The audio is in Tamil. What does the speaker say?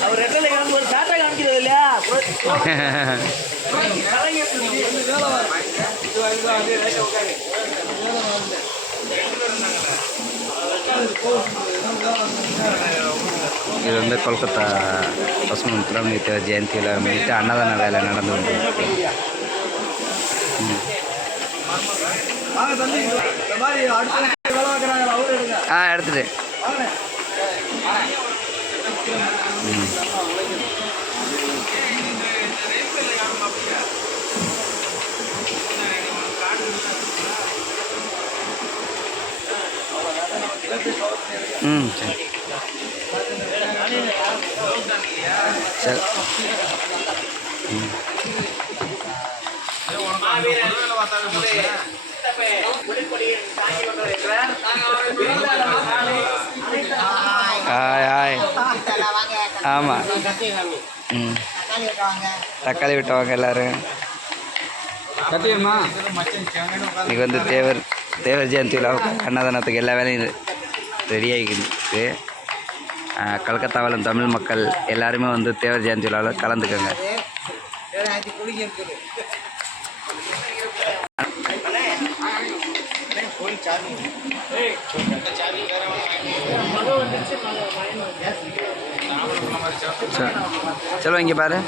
அவர் ரெட்டலை காணும்போது சாட்டை காமிக்கிறது இல்லையா இது வந்து கொல்கத்தா பசுமந்திரம் நேற்று ஜெயந்தியில் முன்னிட்டு அன்னதான வேலை நடந்து எடுங்க ஆ எடுத்துட்டு. ம் சரி. சரி ஆய் ஆய் ஆமாம் ம். தக்காளி விட்டவங்க எல்லாரும். இன்னைக்கு வந்து தேவர் தேவர் ஜெயந்தி விழாவுக்கு அன்னதானத்துக்கு எல்லா வேலையும் ரெடி ஆகிருக்கு கல்கத்தாவிலும் தமிழ் மக்கள் எல்லாருமே வந்து தேவர் ஜெயந்தி விழாவில் கலந்துக்கோங்க சரி. இங்கே பாரு